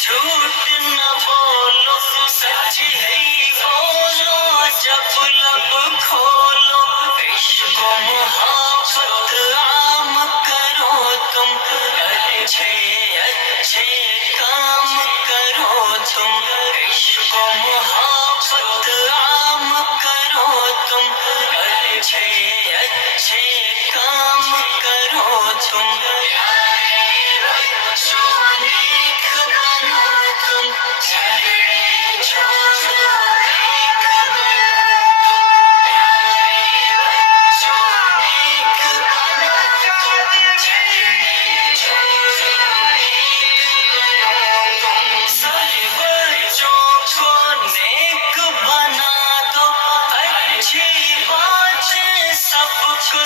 جھوٹ نہ بولو، سچ ہی بولو جب لب کھولو، عشق و محبت عام کرو تم، اچھے اچھے کام کرو تم، عشق و محبت عام کرو تم، اچھے اچھے کام کرو تم،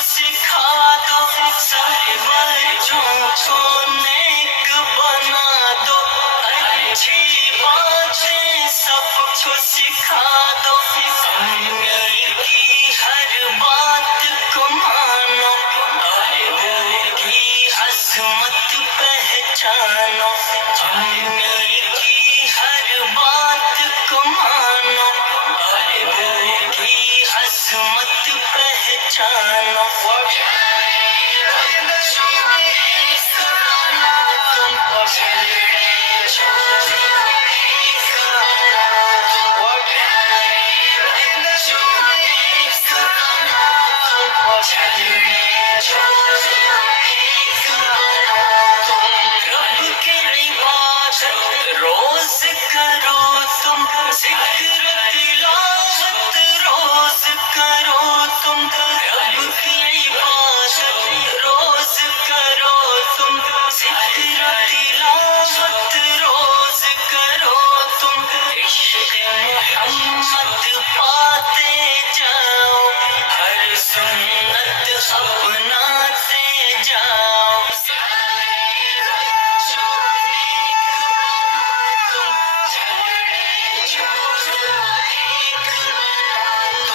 سکھا دو، سارے بچوں کو نیک بنا دو، اچھی باتیں سب کو سکھا دو، امی کی ہر بات کو مانو، ابو کی عظمت پہچانو، امی کی ہر بات کو مانو، ابو کی عظمت پہچانو، جھگڑے چھوڑو